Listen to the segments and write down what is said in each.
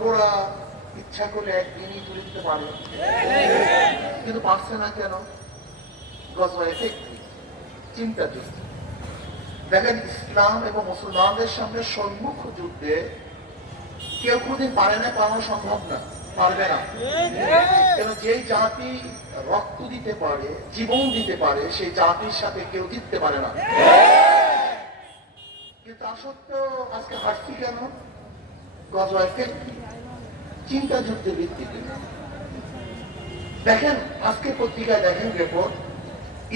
আরবরা ইচ্ছা করলে একদিনই তুলে দিতে পারে, কিন্তু পারছে না কেন? গজওয়ায়ে ফিকর, চিন্তা যুদ্ধ। দেখেন, ইসলাম এবং মুসলমানদের সামনে সম্মুখ যুদ্ধে কেউ কোনদিন পারে না, পালানো সম্ভব না, পারবে না। কেন, যেই জাতি রক্ত দিতে পারে, জীবন দিতে পারে, সেই জাতির সাথে কেউ জিততে পারে না। কিন্তু তা সত্ত্বেও আজকে হাসছি কেন? গজওয়ায়ে ফিকর, চিন্তা যুদ্ধের ভিত্তিতে। দেখেন, আজকে পত্রিকায় দেখেন রিপোর্ট,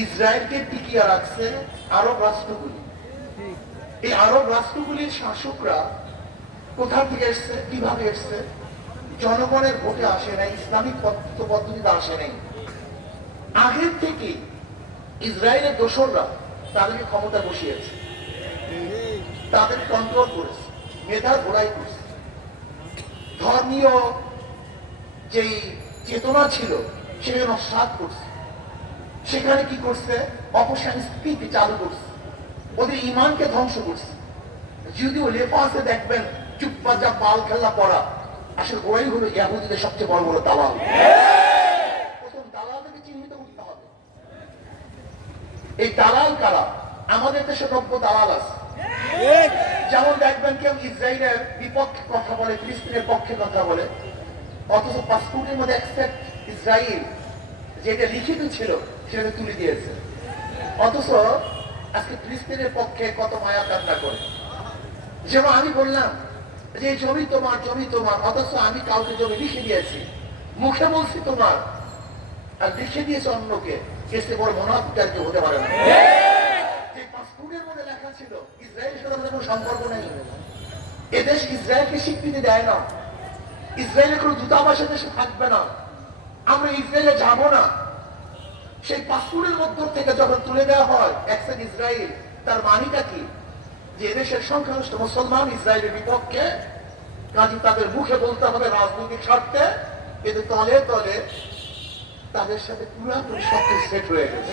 ইসরায়েলকে টিকিয়ে রাখছে আরব রাষ্ট্রগুলি। এই আরব রাষ্ট্রগুলির শাসকরা কোথা থেকে এসছে, কিভাবে এসছে? জনগণের ভোটে আসে নাই, ইসলামিক পদ্ধতিতে আসে নাই। আগের থেকে ইসরায়েলের দোসররা তাদেরকে ক্ষমতা বসিয়েছে, তাদের কন্ট্রোল করেছে, মেধা ঘোড়াই করছে। ধর্মীয় যেই চেতনা ছিল সেখানে নস্যাৎ করছে। সেখানে কি করছে? অপসংস্কৃতি চালু করছে, ওদের ইমানকে ধ্বংস করছে। যদিও লেফাসে দেখবেন চুপ্পা পাল খেলা পড়া, আসলে ওরাই হলো ইহুদিদের সবচেয়ে বড় বড় দালাল। প্রথম দালালকে চিহ্নিত করতে হবে। এই দালাল কারা? আমাদের দেশে নব্য দালাল আছে। যেমন দেখবেন কেউ ইসরায়েলের বিপক্ষে কথা বলে, ফিলিস্তিনের পক্ষে কথা বলে, অথচ পাসপোর্টের মধ্যে অ্যাকসেপ্ট ইসরায়েল যেটা লিখিত ছিল সেটাকে তুলে দিয়েছে। অথচ আজকে ফিলিস্তিনের পক্ষে কত মায়া কান্না করে। যেমন আমি বললাম যে জমি তোমার, জমি তোমার, অথচ আমি কাউকে জমি লিখে দিয়েছি, মুখে বলছি তোমার, আর লিখে দিয়েছে অন্যকে। এসে বড় মুনাফিক আর কেউ হতে পারে না। যে পাসপোর্টের মধ্যে লেখা ছিল ইসরায়েলের সাথে আমাদের কোনো সম্পর্ক নেই, এদেশ ইসরায়েলকে স্বীকৃতি দেয় না, ইসরায়েলের কোনো দূতাবাস দেশে থাকবে না, আমরা ইসরায়েলে যাব না। সেই পাসপোর্টের মধ্য থেকে যখন তুলে দেওয়া হয় অ্যাকসেপ্ট ইসরায়েল, তার মানিটা কি? যে এদেশের সংখ্যাগরিষ্ঠ মুসলমান ইসরায়েলের বিপক্ষে, কাজে তাদের মুখে বলতে হবে রাজনৈতিক স্বার্থে, কিন্তু তলে তলে তাদের সাথে পুরাপুরি সবকিছু সেট হয়ে গেছে।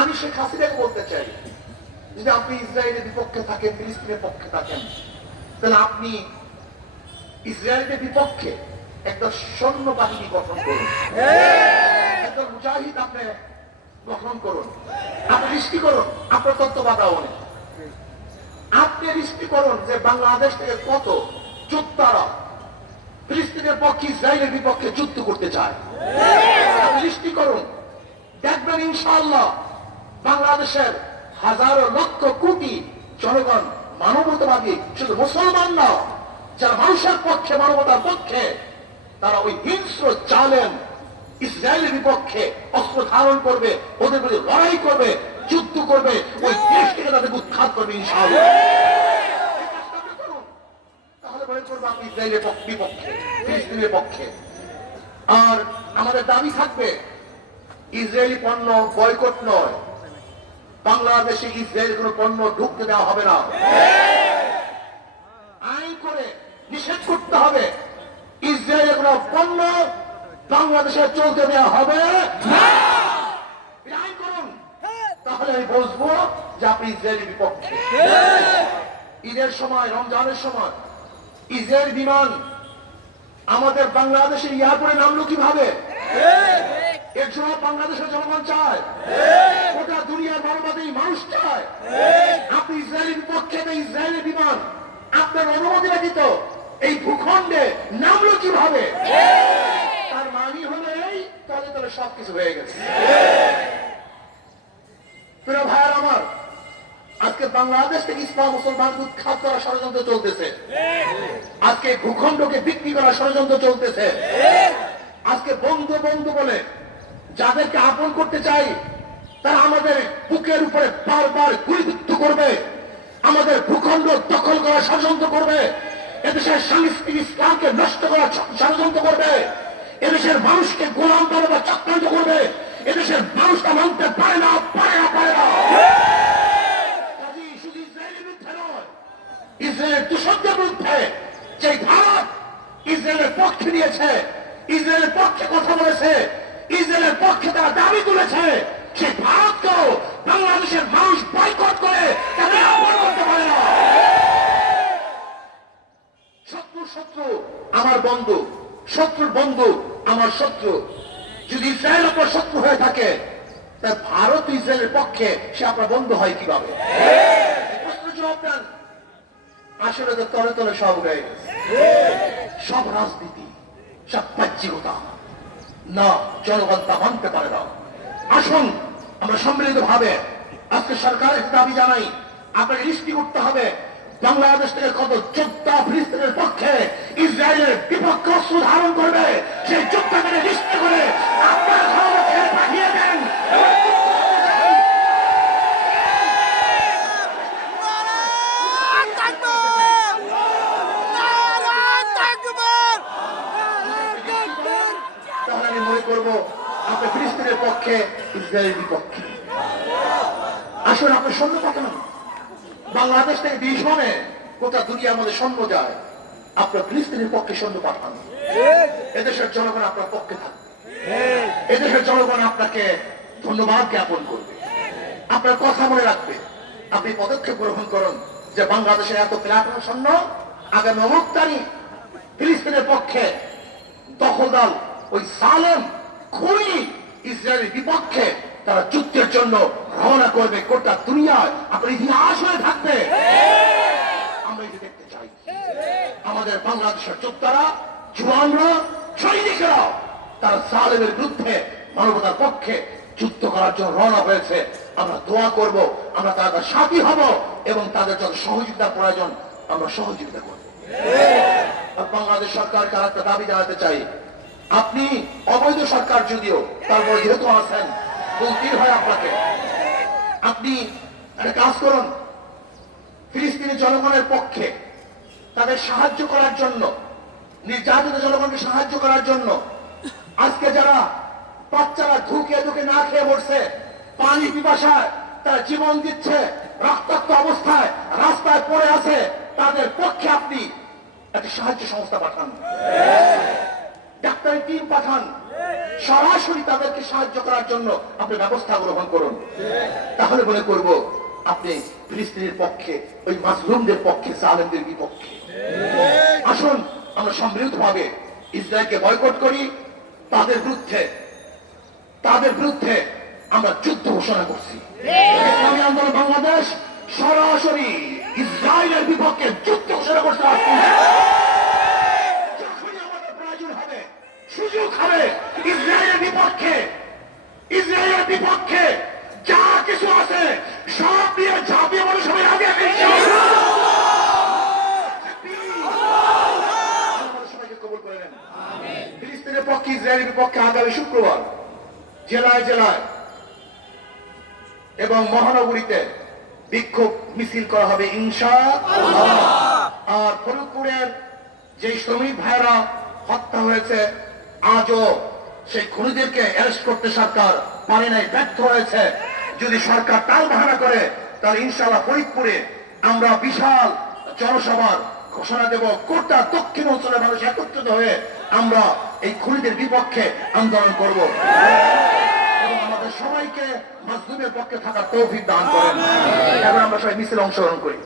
আমি শেখ হাসিনাকে বলতে চাই, যদি আপনি ইসরায়েলের বিপক্ষে থাকেন, ফিলিস্তিনের পক্ষে থাকেন, তাহলে আপনি ইসরায়েলের বিপক্ষে একটা সৈন্য বাহিনী গঠন করুন, একটা মুজাহিদ আপনি গঠন করুন, আপনি সৃষ্টি করুন আপনার তত্ত্বাবধানে। আপনি সৃষ্টি করুন যে বাংলাদেশ থেকে কত যোদ্ধারা ফিলিস্তিনের পক্ষে, ইসরায়েলের বিপক্ষে যুদ্ধ করতে চায়। আপনি সৃষ্টি করুন, দেখবেন ইনশাআল্লাহ বাংলাদেশের হাজারো লক্ষ কোটি জনগণ মানবতাবাদী, শুধু মুসলমান না, যারা মানুষের পক্ষে, মানবতার পক্ষে, তারা ওই হিংস্র জালেম ইসরায়েলের বিপক্ষে অস্ত্র ধারণ করবে, ওদের বিরুদ্ধে লড়াই করবে, যুদ্ধ করবে, ওই দেশ থেকে তাদেরকে উৎখাত করবে ইনশাআল্লাহ। তাহলে মনে করবো আপনি ইসরায়েলের বিপক্ষে, ফিলিস্তিনের পক্ষে। আর আমাদের দাবি থাকবে ইসরায়েলি পণ্য বয়কট নয়, বাংলাদেশে ইসরায়েলের কোনো পণ্য ঢুকতে দেওয়া হবে না, আইন করে নিষেধ করতে হবে। ইসরায়েলের কোনো পণ্য বাংলাদেশে চলতে দেওয়া হবে না, আইন করুন। তাহলে আমি বলবো যে আপনি ইসরায়েলের বিপক্ষে। ঈদের সময়, রমজানের সময় ইসরায়েল বিমান আমাদের বাংলাদেশের এয়ারপোর্টে নামলো কিভাবে? এর জন্য বাংলাদেশের জনগণ চায়, গোটা দুনিয়ার মানবতাবাদী মানুষ চায়। আপনি ইসরায়েলের বিপক্ষে, ইসরায়েলের বিমান আপনার অনুমতি ব্যতীত এই ভূখণ্ডে নামলো কিভাবে? তার মানে হলো এই, তাহলে তাহলে সবকিছু হয়ে গেছে। প্রিয় ভাইয়ের আমার, আজকে বাংলাদেশ থেকে ইসলাম মুসলমান উৎখাত করার ষড়যন্ত্র চলতেছে, আজকে ভূখণ্ডকে বিক্রি করার ষড়যন্ত্র চলতেছে। আজকে বন্ধু বন্ধু বলে যাদেরকে আপন করতে চাই, তারা আমাদের বুকের উপরে বারবার গুলিবিদ্ধ করবে, আমাদের ভূখণ্ড দখল করার ষড়যন্ত্র করবে, এদেশের সাংস্কৃতিক ইসলামকে নষ্ট করার ষড়যন্ত্র করবে, এদেশের মানুষকে গোলাম বানাবার চক্রান্ত করবে। এদেশের মানুষটা মানতে পারে না, পারে না, পারে না। শুধু ইসরায়েলের বিরুদ্ধে নয়, ইসরায়েলের দূষকদের বিরুদ্ধে যে ভারত ইসরায়েলের পক্ষে নিয়েছে, ইসরায়েলের পক্ষে কথা বলেছে, ইসরায়েলের পক্ষে তারা দাবি তুলেছে, সেই ভারতকেও বাংলাদেশের মানুষ বয়কট করে তাদের আপন করতে পারে না। শত্রু আমার বন্ধু, শত্রুর বন্ধু আমার শত্রু। যদি ইসরায়েল আপনার শত্রু হয়ে থাকে, তা ভারত ইসরায়েলের পক্ষে সে আপনার বন্ধু হয় কিভাবে? প্রশ্ন জবাব দেন। আসলে তো তলে তলে সব উড়ে গেছে, সব রাজনীতি, সব বাহ্যিকতা। না, জনগণ তা মানতে পারে না। আসুন আমরা সম্মিলিত ভাবে আজকে সরকারের দাবি জানাই, আপনাকে নিশ্চিত করতে হবে বাংলাদেশ থেকে কত যোদ্ধা ফিলিস্তিনের পক্ষে ইসরায়েলের বিপক্ষে অস্ত্র ধারণ করবে, সেই যোদ্ধাকে নিশ্চিত করে আপনার ঘরে পাঠিয়ে দেন। তাহলে আমি মনে করবো আপনি ফিলিস্তিনের পক্ষে, ইসরায়েলের বিপক্ষে। আসুন আপনি সৈন্য পাঠান, বাংলাদেশ থেকে ভীষণে গোটা দুনিয়ার মধ্যে সৈন্য যায়, আপনার ফিলিস্তিনের পক্ষে সৈন্য পাঠান। এদেশের জনগণ আপনার পক্ষে থাকবে, এদেশের জনগণ আপনাকে ধন্যবাদ জ্ঞাপন করবে, আপনার কথা মনে রাখবে। আপনি পদক্ষেপ গ্রহণ করুন যে বাংলাদেশের এত প্লাটুন সৈন্য আগামী 9 তারিখ ফিলিস্তিনের পক্ষে দখলদার ওই সালেম খুনি ইসরায়েলের বিপক্ষে তারা যুদ্ধের জন্য রওনা করবে। গোটা দুনিয়ায় আপনার ইতিহাস হয়ে থাকবে। আমরা এটা দেখতে চাই। আমাদের বাংলাদেশের যোদ্ধারা, জওয়ানরা, সৈনিকরা তারা সালেমের বিরুদ্ধে মানবতার পক্ষে যুদ্ধ করার জন্য রওনা হয়েছে। আমরা দোয়া করব, আমরা তাদের সাথী হব এবং তাদের যত সহযোগিতার প্রয়োজন আমরা সহযোগিতা করব। বাংলাদেশ সরকারকে আর একটা দাবি জানাতে চাই, আপনি অবৈধ সরকার যদিও, তারপর যেহেতু আছেন, বলতে হয় আপনাকে, আপনি একটা কাজ করুন, ফিলিস্তিনি জনগণের পক্ষে তাদের সাহায্য করার জন্য, নির্যাতিত জনগণকে সাহায্য করার জন্য, আজকে যারা বাচ্চারা ধুকে ধুকে না খেয়ে মরছে, পানি পিপাসায় তারা জীবন দিচ্ছে, রক্তাক্ত অবস্থায় রাস্তায় পড়ে আছে, তাদের পক্ষে আপনি একটা সাহায্য সংস্থা পাঠান, ডাক্তারি টিম পাঠান, সরাসরি তাদেরকে সাহায্য করার জন্য আপনি ব্যবস্থা গ্রহণ করুন। তাহলে মনে করব আপনি ফিলিস্তিনের পক্ষে, ওই মাজলুমদের পক্ষে, জালেমদের বিপক্ষে। আসুন আমরা সম্মিলিত ভাবে ইসরায়েলকে বয়কট করি, তাদের বিরুদ্ধে আমরা যুদ্ধ ঘোষণা করছি। ইসলামী আন্দোলন বাংলাদেশ সরাসরি ইসরায়েলের বিপক্ষে যুদ্ধ ঘোষণা করতে পারছি। যখনই আমাদের প্রয়োজন হবে, সুযোগ হবে, ইসরায়েলের বিপক্ষে যা কিছু আছে সব দিয়ে ঝাঁপিয়ে পড়ে সবাই আগে সবাইকে কবুল করে নেন। ফিলিস্তিনের পক্ষে, ইসরায়েলের বিপক্ষে আগামী শুক্রবার জেলায় জেলায় এবং মহানগরীতে বিক্ষোভ মিছিল করা হবে ইনশাআল্লাহ। আর ফরিদপুরের যে শ্রমিক ভাইরা হত্যা হয়েছে, আজও সেই খুনিদেরকে অ্যারেস্ট করতে সরকার পারে নাই, ব্যর্থ হয়েছে। যদি সরকার টাল বাহানা করে, তাহলে ইনশাআল্লাহ ফরিদপুরে আমরা বিশাল জনসভার ঘোষণা দেব। গোটা দক্ষিণ অঞ্চলের মানুষ একত্রিত হয়ে আমরা এই খুনিদের বিপক্ষে আন্দোলন করব এবং আমাদের সবাইকে মাজলুমের পক্ষে থাকার তৌফিক দান করেন। এবার আমরা সবাই মিছিলে অংশগ্রহণ করি।